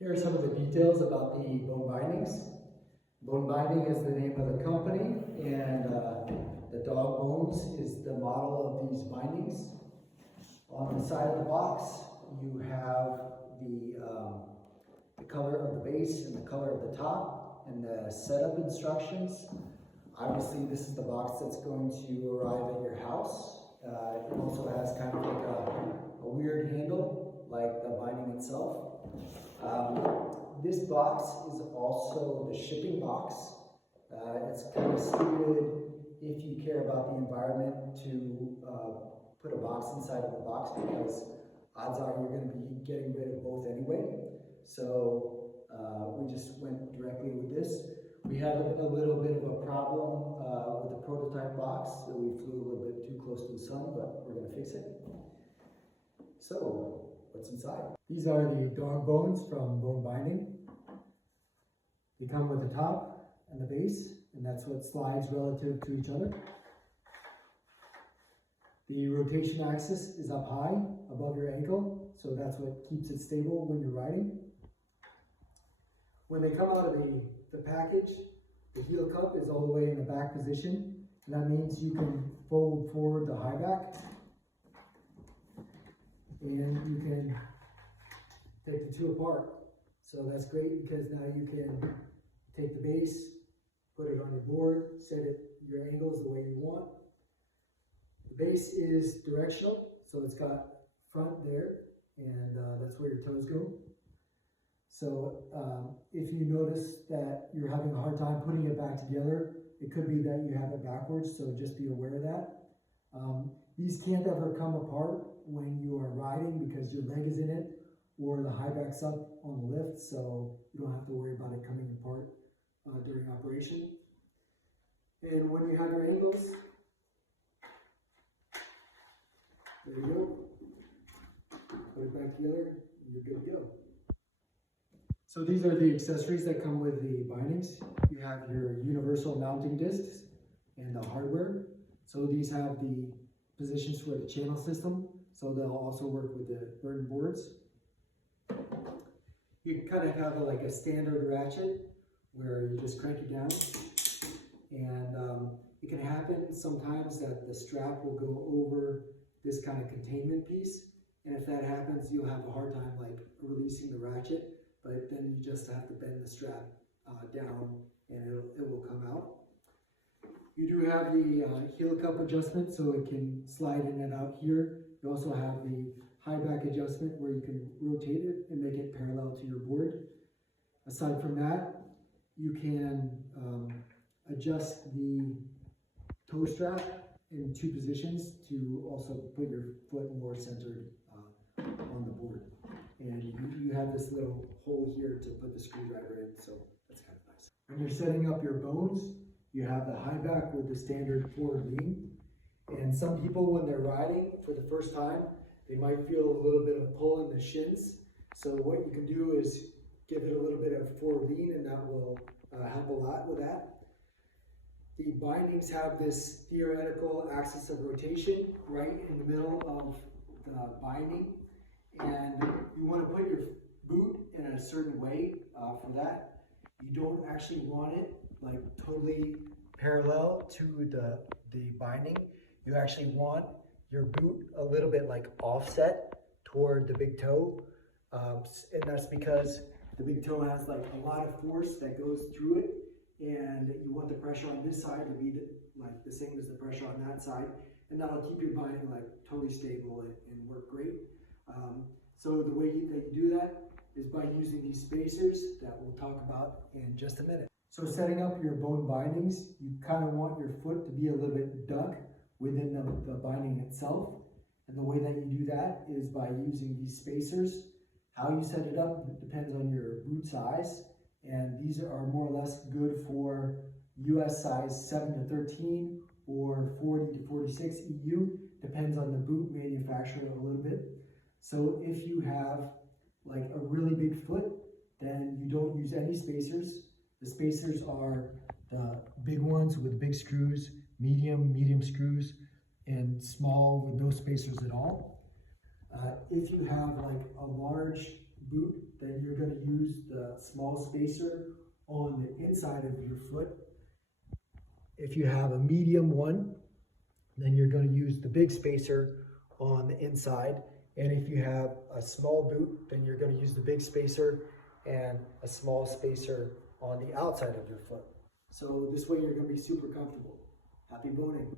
Here are some of the details about the Bone Bindings. Bone Binding is the name of the company, and the dog bones is the model of these bindings. On the side of the box, you have the color of the base and the color of the top and the setup instructions. Obviously, this is the box that's going to arrive at your house. It also has kind of like a weird handle, like the binding itself. This box is also the shipping box. It's kind of suited if you care about the environment to put a box inside of the box, because odds are you're going to be getting rid of both anyway. So we just went directly with this. We had a little bit of a problem with the prototype box, so we flew a little bit too close to the sun, but we're going to fix it. So, what's inside? These are the dog bones from Bone Binding. They come with the top and the base, and that's what slides relative to each other. The rotation axis is up high above your ankle, so that's what keeps it stable when you're riding. When they come out of the package, the heel cup is all the way in the back position, and that means you can fold forward the high back, and you can take the two apart. So that's great because now you can take the base, put it on your board, set your angles the way you want. The base is directional, so it's got front there, and that's where your toes go. So if you notice that you're having a hard time putting it back together, it could be that you have it backwards, so just be aware of that. These can't ever come apart when you are riding because your leg is in it or the high back's up on the lift, so you don't have to worry about it coming apart during operation. And when you have your angles, there you go. Put it back together, and you're good to go. So these are the accessories that come with the bindings. You have your universal mounting discs and the hardware. So these have the positions for the channel system, so they'll also work with the Burton boards. You kind of have like a standard ratchet where you just crank it down, and it can happen sometimes that the strap will go over this kind of containment piece, and if that happens, you'll have a hard time like releasing the ratchet, but then you just have to bend the strap down and it will come out. You do have the heel cup adjustment, so it can slide in and out here. You also have the high back adjustment where you can rotate it and make it parallel to your board. Aside from that, you can adjust the toe strap in two positions to also put your foot more centered on the board. And you have this little hole here to put the screwdriver in, so that's kind of nice. When you're setting up your bones, you have the high back with the standard forward lean. And some people, when they're riding for the first time, they might feel a little bit of pull in the shins. So what you can do is give it a little bit of forward lean, and that will help a lot with that. The bindings have this theoretical axis of rotation right in the middle of the binding. And you want to put your boot in a certain way for that. You don't actually want it like totally parallel to the binding. You actually want your boot a little bit like offset toward the big toe. And that's because the big toe has like a lot of force that goes through it. And you want the pressure on this side to be like the same as the pressure on that side. And that'll keep your binding like totally stable and work great. So the way that you do that is by using these spacers that we'll talk about in just a minute. So setting up your bone bindings, you kind of want your foot to be a little bit dug within the binding itself. And the way that you do that is by using these spacers. How you set it up depends on your boot size. And these are more or less good for US size 7 to 13 or 40 to 46 EU. Depends on the boot manufacturer a little bit. So if you have like a really big foot, then you don't use any spacers. The spacers are the big ones with big screws, medium screws, and small with no spacers at all. If you have like a large boot then you're going to use the small spacer on the inside of your foot. If you have a medium one, then you're going to use the big spacer on the inside. And if you have a small boot, then you're going to use the big spacer and a small spacer on the outside of your foot. So this way you're going to be super comfortable. Happy boating.